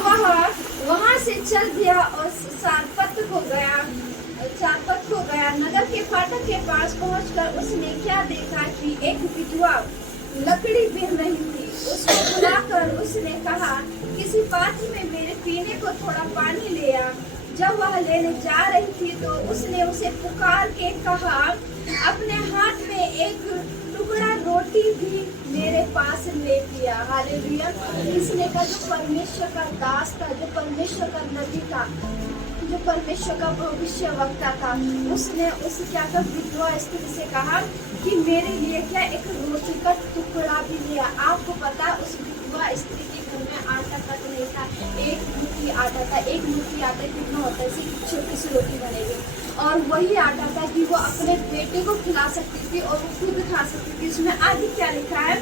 वह वहां से चल दिया और चारपत को गया। नगर के फाटक के पास पहुंचकर उसने क्या देखा कि एक विधवा लकड़ी बिन रही थी। उसको बुलाकर उसने कहा, किसी पात्र में मेरे पीने को थोड़ा पानी ले आ। जब वह लेने जा रही थी तो उसने उसे पुकार के कहा, अपने हाथ में एक टुकड़ा रोटी भी मेरे पास ले लिया। हालेलुया। इसने का जो परमेश्वर का दास था, जो परमेश्वर का नबी था, जो परमेश्वर का भविष्य वक्ता था, उसने उस क्या कर विधवा स्त्री से कहा कि मेरे लिए क्या एक रोटी का टुकड़ा भी लिया। आपको पता उस विधवा स्त्री के घर में आटा तक नहीं था, एक मुट्ठी आटा था। एक मुट्ठी आटा कितना होता है, सिर्फ छोटी सी रोटी बनेगी, और वही आटा था कि वो अपने बेटे को खिला सकती थी और वो खुद खा सकती थी। उसमें आगे क्या लिखा है,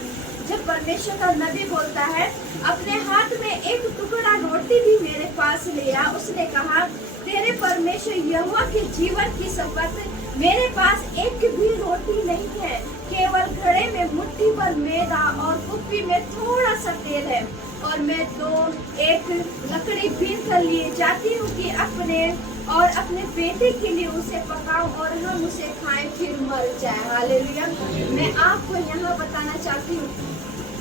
जब परमेश्वर का नबी बोलता है, अपने हाथ में एक टुकड़ा रोटी भी मेरे पास ले आ। उसने कहा, तेरे परमेश्वर यहोवा के जीवन की शपथ, मेरे पास एक भी रोटी नहीं है, केवल घड़े में मुट्ठी भर मैदा और कुप्पी में थोड़ा सा तेल है, और मैं एक लकड़ी बीन कर लिए जाती हूँ कि अपने बेटे के लिए उसे पकाऊं और हम उसे खाएं फिर मर जाए। हालेलुया। मैं आपको यहाँ बताना चाहती हूँ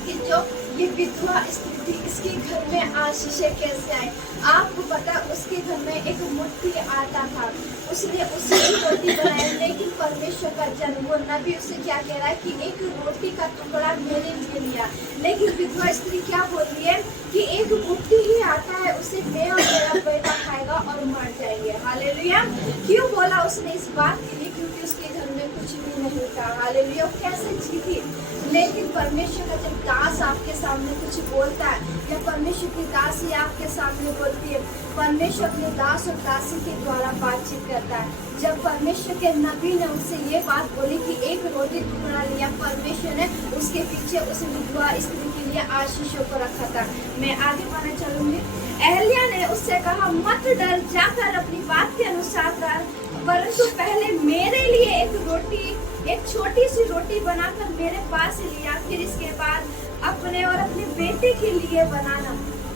कि जो ये विधवा स्त्री थी, इसके घर में आशीषें कैसे आए। आपको पता, उसके घर में एक मुट्ठी आटा था, उसने उसी की रोटी बनाई, लेकिन परमेश्वर का जन वो नबी उसे क्या कह रहा है कि एक रोटी का टुकड़ा मेरे लिए लिया। लेकिन विधवा स्त्री क्या बोल रही है कि एक मुट्ठी ही आटा है, उसे मैं और मेरा बेटा खाएगा और मर जाएंगे। हालेलुया। क्यों बोला उसने इस बात के लिए? क्योंकि उसके घर में कुछ भी नहीं था। हालेलुया। कैसे जीती? लेकिन परमेश्वर का जब दास आपके सामने कुछ बोलता है, या परमेश्वर की दासी आपके सामने बोलती है, परमेश्वर अपने दास और दासी के द्वारा बातचीत करता है। जब परमेश्वर के नबी ने उससे ये बात बोली कि एक रोटी टुकड़ा लिया, परमेश्वर ने उसके पीछे उस विधवा स्त्री के लिए आशीषों को रखा था। मैं आगे बढ़ना चलूंगी। एहलिया ने उससे कहा, मत डर, जाकर अपनी बात के अनुसार कर, परंतु पहले मेरे लिए एक छोटी सी रोटी बनाकर मेरे पास लिया, फिर इसके बाद अपने और अपने बेटे के लिए बनाना।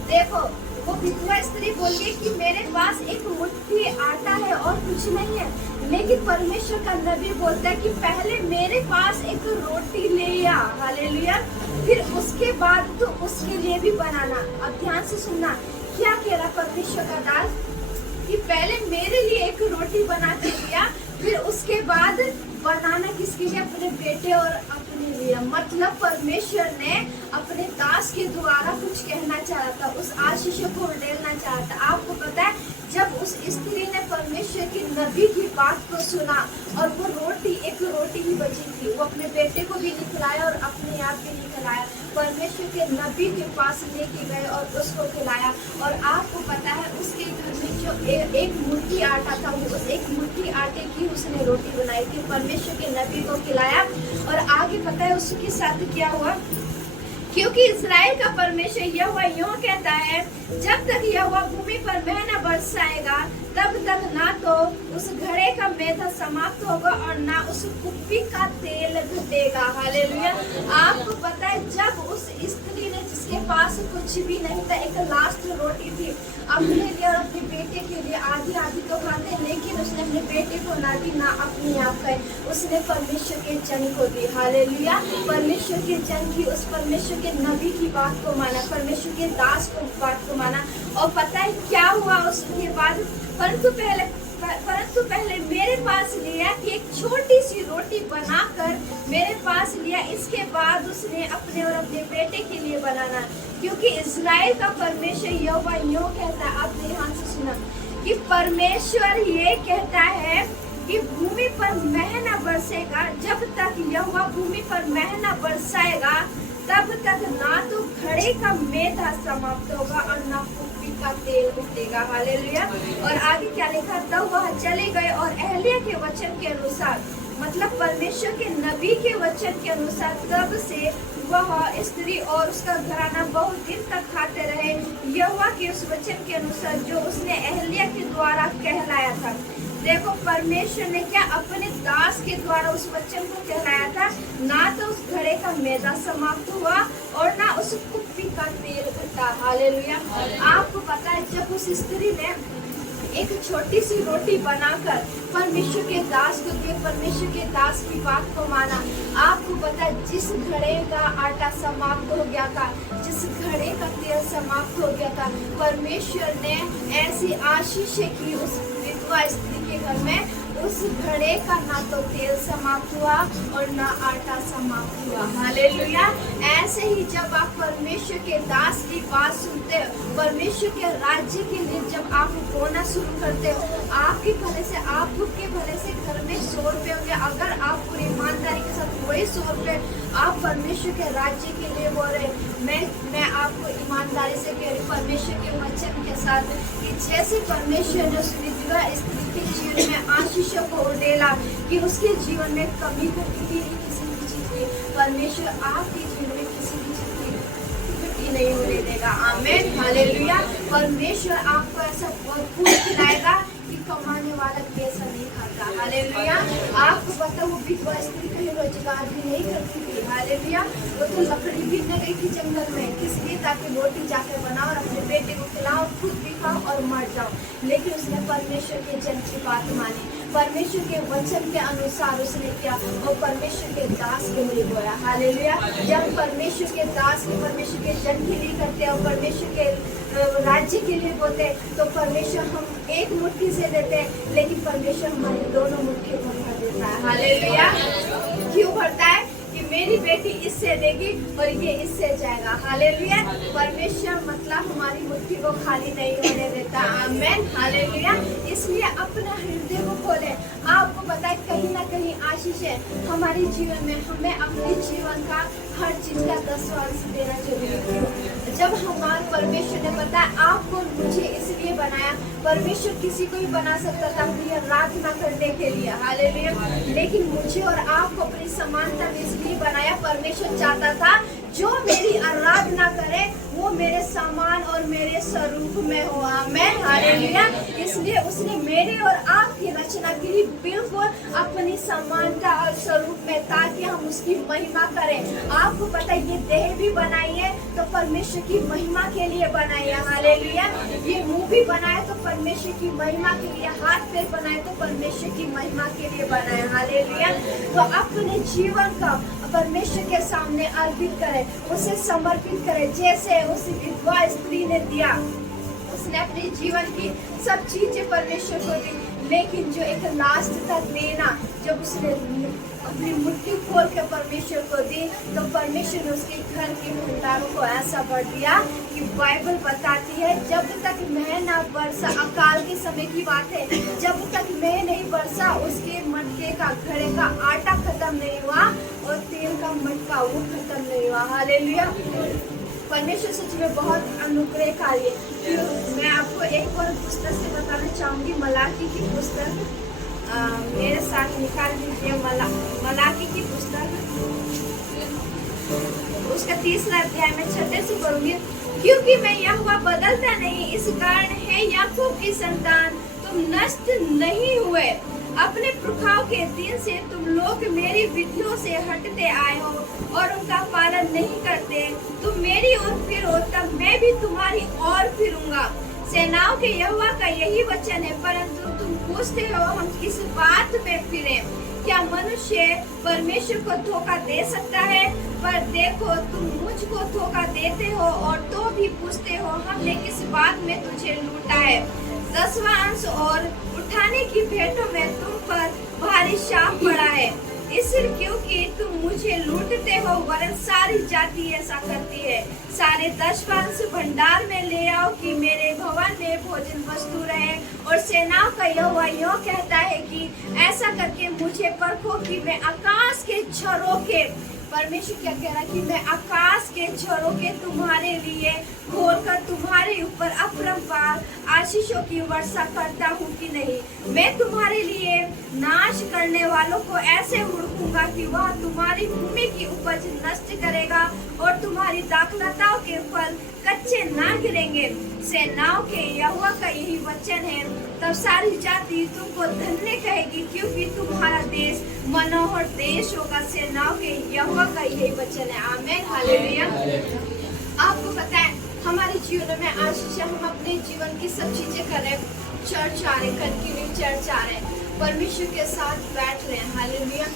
देखो, वो विधवा स्त्री बोली कि मेरे पास एक मुट्ठी आटा है और कुछ नहीं है, लेकिन परमेश्वर का नबी बोलता है कि पहले मेरे पास एक रोटी ले आ। हालेलुया। फिर उसके बाद तो उसके लिए भी बनाना। अब ध्यान से सुनना, क्या कह रहा परमेश्वर का दास कि पहले मेरे लिए एक रोटी बना के लिया, फिर उसके बाद बनाना किसके लिए? अपने बेटे और अपने लिए। मतलब परमेश्वर ने अपने दास के द्वारा कुछ कहना चाहा था, उस आशीष को उड़ेलना चाहा था। आपको पता है, जब उस स्त्री ने परमेश्वर की नबी की बात को सुना और वो एक रोटी ही बची थी, वो अपने बेटे को भी नहीं खिलाया और अपने आप भी नहीं खिलाया, परमेश्वर के नबी के पास लेके गए और उसको खिलाया। और आपको पता है, उसके घर में जो एक मुट्ठी आटा था, वो उस एक मुट्ठी आटे की उसने रोटी बनाई थी, परमेश्वर के नबी को खिलाया। और आगे पता है उसके साथ क्या हुआ? क्योंकि इस्राएल का परमेश्वर यहोवा यूं कहता है, जब तक यहोवा भूमि पर महीना बरसाएगा, तब तक ना तो उस घड़े का मैदा समाप्त होगा और ना उस कुप्पी का तेल घटेगा। हालेलुया। आपको पता है, जब उस स्त्री ने, जिसके पास कुछ भी नहीं था, एक लास्ट रोटी थी अपने लिए और अपने बेटे के लिए, आधी आधी तो खाते, लेकिन उसने अपने बेटे को ना दी, ना अपने आप का, उसने परमेश्वर के जन को दी। हालेलुया। परमेश्वर के जन की, उस परमेश्वर के नबी की बात को माना, परमेश्वर के दास को बात को माना। और पता है क्या हुआ उसके बाद? परंतु पहले मेरे पास लिया कि एक छोटी सी रोटी बनाकर मेरे पास लिया, इसके बाद उसने अपने और अपने बेटे के लिए बनाना। क्योंकि इस्राएल का परमेश्वर यहोवा यूं कहता है, आपने ध्यान से सुना कि परमेश्वर ये कहता है कि भूमि पर महीना बरसेगा, जब तक यहोवा भूमि पर महीना बरसाएगा, तब तक ना तो घड़े का मैदा समाप्त होगा और ना कुप्पी का तेल घटेगा। हालेलुया। और आगे क्या लिखा? तब वह चले गए और एहलिया के वचन के अनुसार, मतलब परमेश्वर के नबी के वचन के अनुसार, तब से वह स्त्री और उसका घराना बहुत दिन तक खाते रहे, यहोवा के उस वचन के अनुसार जो उसने एहलिया के द्वारा कहलाया था। देखो, परमेश्वर ने क्या अपने दास के द्वारा उस वचन को कहलाया था, ना तो उस घड़े का मैदा समाप्त हुआ और ना उस कुप्पी का तेल घटा। हालेलुया। आपको स्त्री ने एक छोटी सी रोटी बनाकर परमेश्वर के दास को दिए, परमेश्वर के दास की बात को माना। आपको पता है जिस घड़े का आटा समाप्त हो गया था, जिस घड़े का तेल समाप्त हो गया था, परमेश्वर ने ऐसी आशीष की उस विधवा स्त्री के घर में, उस घड़े का ना तो तेल समाप्त हुआ और ना आटा समाप्त हुआ। हालेलुया। ऐसे ही जब आप परमेश्वर के दास की बात सुनते हो, परमेश्वर के राज्य के लिए जब आप बोना शुरू करते हो, आपके भले से, आपके भले से घर में 100 रुपये होंगे, अगर आप पूरी ईमानदारी के साथ वही 100 रुपये आप परमेश्वर के राज्य के लिए बोल रहे, मैं आपको ईमानदारी से कह रही परमेश्वर के वचन के साथ कि जैसे परमेश्वर ने उस विधवा स्त्री के जीवन में आशीषों को उड़ेला कि उसके जीवन में कमी को किसी भी चीज की, परमेश्वर आपके जीवन में किसी भी चीज की कमी नहीं होने देगा। आमीन। हालेलुया। परमेश्वर आपको ऐसा भरपूर खिलाएगा कि कमाने वाला पैसा नहीं खाता। हालेलुया। आपको पता वो विधवा स्त्री कहीं रोजगार भी नहीं करती थी। हालेलुया। वो तो लकड़ी बीनने गई थी जंगल में, किस लिए? ताकि रोटी जाकर बनाओ और अपने बेटे को खिलाओ, खुद भी खाओ और मर जाओ। लेकिन उसने परमेश्वर के जन की बात मानी, परमेश्वर के वचन के अनुसार उसने किया और परमेश्वर के दास के लिए बोया। हालेलुया। जब परमेश्वर के दास के, परमेश्वर के जन के लिए करते हैं और परमेश्वर के राज्य के लिए बोलते हैं, तो परमेश्वर हम एक मुट्ठी से देते हैं, लेकिन परमेश्वर हमारी दोनों मुट्ठी को भर देता है। हालेलुया। क्यों भरता है? कि मेरी बेटी इससे देगी और ये इससे जाएगा। हालेलुया। परमेश्वर मतलब हमारी मुट्ठी को खाली नहीं होने देता। आमीन। हालेलुया। इसलिए अपना हृदय को खोले। आपको पता है कहीं ना कहीं आशीष है हमारे जीवन में, हमें अपने जीवन का हर चीज का 10% देना जरूरी है। जब हमारे परमेश्वर ने बताया आपको मुझे इसलिए बनाया, परमेश्वर किसी को भी बना सकता था अपनी आराधना करने के लिए। हालेलुया। लेकिन मुझे और आपको अपनी समानता में इसलिए बनाया, परमेश्वर चाहता था जो मेरी आराधना करे वो मेरे समान और मेरे स्वरूप में हो। आमीन। हालेलुया। इसलिए उसने मेरे और आपकी रचना की बिल्कुल अपनी समानता और स्वरूप में, ताकि हम उसकी महिमा करें। आपको पता है ये देह भी बनाई है तो परमेश्वर की महिमा के लिए बनाई है। हालेलुया। ये मुंह भी बनाया तो परमेश्वर की महिमा के लिए, हाथ पैर बनाए तो परमेश्वर की महिमा के लिए बनाया। हालेलुया। तो अपने जीवन का परमेश्वर के सामने अर्पित करें, उसे समर्पित करें जैसे उस विधवा स्त्री ने दिया। उसने अपने जीवन की सब चीजें परमेश्वर को दी, लेकिन जो एक लास्ट था देना, जब उसने अपनी मुट्ठी खोल के परमेश्वर को दी तो परमेश्वर ने उसके घर के भंडारों को ऐसा भर दिया कि बाइबल बताती है जब तक मैं ना बरसा, अकाल के समय की बात है, जब तक मैं नहीं बरसा उसके मटके का, घड़े का आटा खत्म नहीं हुआ और तेल का मटका वो खत्म नहीं हुआ। हालेलुया। परमेश्वर सच में बहुत अनुग्रहकारी है। मैं आपको एक और पुस्तक से बताना चाहूंगी, मलाकी की पुस्तक। मेरे साथ निकाल लीजिए मलाकी की पुस्तक, उसका 3रा अध्याय में 6 से पढ़ूंगी। क्योंकि मैं यहोवा बदलता नहीं, इस कारण है याकूब की संतान तुम नष्ट नहीं हुए। अपने पुरखाओं के दिन से तुम लोग मेरी विधियों से हटते आए हो और उनका पालन नहीं करते। तुम मेरी ओर फिरो तब मैं भी तुम्हारी ओर फिरूंगा। सेनाओं के यहोवा का यही वचन है। परंतु तुम पूछते हो हम किस बात में फिरें? क्या मनुष्य परमेश्वर को धोखा दे सकता है? पर देखो तुम मुझको धोखा देते हो और तो भी पूछते हो हमने किस बात में तुझे लूटा है? 10वां अंश और उठाने की भेंटों में तुम पर भारी शाप पड़ा है, इसलिए क्योंकि तुम मुझे लूटते हो, वरन सारी जाति ऐसा करती है। सारे 10वां अंश भंडार में ले आओ कि मेरे भवन में भोजन वस्तु रहे। और सेनाओं का यहोवा यूं कहता है कि ऐसा करके मुझे परखो कि मैं आकाश के झरोखे, परमेश्वर क्या कह रहा है कि मैं आकाश के झरोखे तुम्हारे लिए खोलकर तुम्हारे ऊपर अपरंपार आशीषों की वर्षा करता हूँ कि नहीं। मैं तुम्हारे लिए नाश करने वालों को ऐसे हुड़कूंगा कि वह तुम्हारी भूमि की उपज नष्ट करेगा और तुम्हारी दाखलताओं के फल कच्चे ना गिरेंगे। सेनाओं के यहोवा का यही वचन है। तब सारी जाति तुमको धन्य कहेगी, क्योंकि तुम्हारा देश मनोहर देश होगा। सेनाओं के यहोवा का यही वचन है। आमीन। हालेलुया। आपको पता है हमारे जीवन में आशीष है। हम अपने जीवन की सब चीजें कर रहे हैं, चर्च आ रहे, कंटिन्यू चर्च आ रहे हैं, परमेश्वर के साथ बैठ रहे हैं। हालेलुया।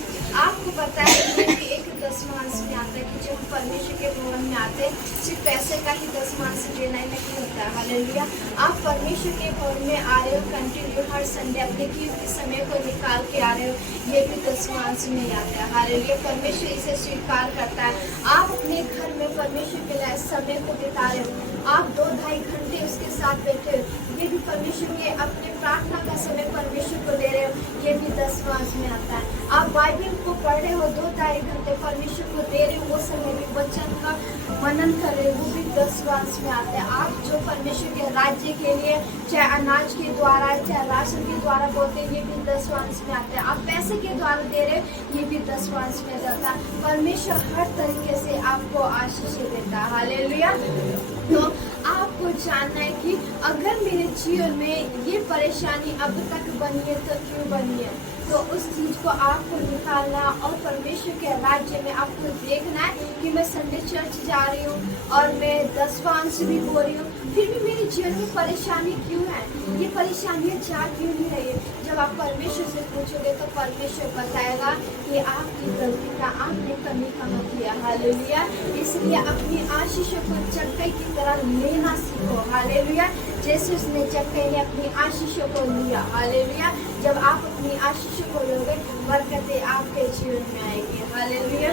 आपको पता है ये भी एक दसमांश में आता है कि जब हम परमेश्वर के भवन में आते हैं सिर्फ पैसे का ही दसमांश देना ही नहीं होता है। हालेलुया। आप परमेश्वर के भवन में आ रहे हो, कंटिन्यू हर संडे अपने कीमती समय को निकाल के आ रहे हो, ये भी दसमांश में आता है। हालेलुया। परमेश्वर इसे स्वीकार करता है। आप अपने घर में परमेश्वर के लिए समय को बिता रहे हो, आप 2-2.5 घंटे उसके साथ बैठे हो, ये भी परमेश्वर के अपने प्रार्थना का समय परमेश्वर को दे रहे हो, ये भी दसमांश में आता है। आप बाइबल को पढ़ रहे हो, 2-2.5 घंटे परमेश्वर को दे रहे हो, वो समय भी वचन का मनन कर रहे हो, वो भी दसमांश में आता है। आप जो परमेश्वर के राज्य के लिए चाहे अनाज के द्वारा चाहे राशन के द्वारा बोलते हैं, ये भी दसमांश में आता है। आप पैसे के द्वारा दे रहे हो, ये भी दसमांश में जाता है। परमेश्वर हर तरीके से आपको आशीष देता है। हालेलुया। तो आपको जानना है कि अगर मेरे जीवन में ये परेशानी अब तक बनी है तो क्यों बनी है, तो उस चीज को आपको निकालना और परमेश्वर के राज्य में आपको देखना है कि मैं संडे चर्च जा रही हूँ और मैं दसवांश भी हो रही हूँ, फिर भी मेरे जीवन में परेशानी क्यों है, ये परेशानियाँ जा क्यों नहीं रही है। जब आप परमेश्वर से पूछोगे तो परमेश्वर बताएगा कि आपकी गलती का आपने कमी कहाँ किया। हालेलुया। इसलिए अपनी आशीषों को चक्के की तरह लेना सीखो। हालेलुया। जैसे उसने चक्के ने अपनी आशीषों को लिया। हालेलुया। जब आप अपनी आशीषों को लोगे, बरकतें आपके जीवन में आएगी। हालेलुया।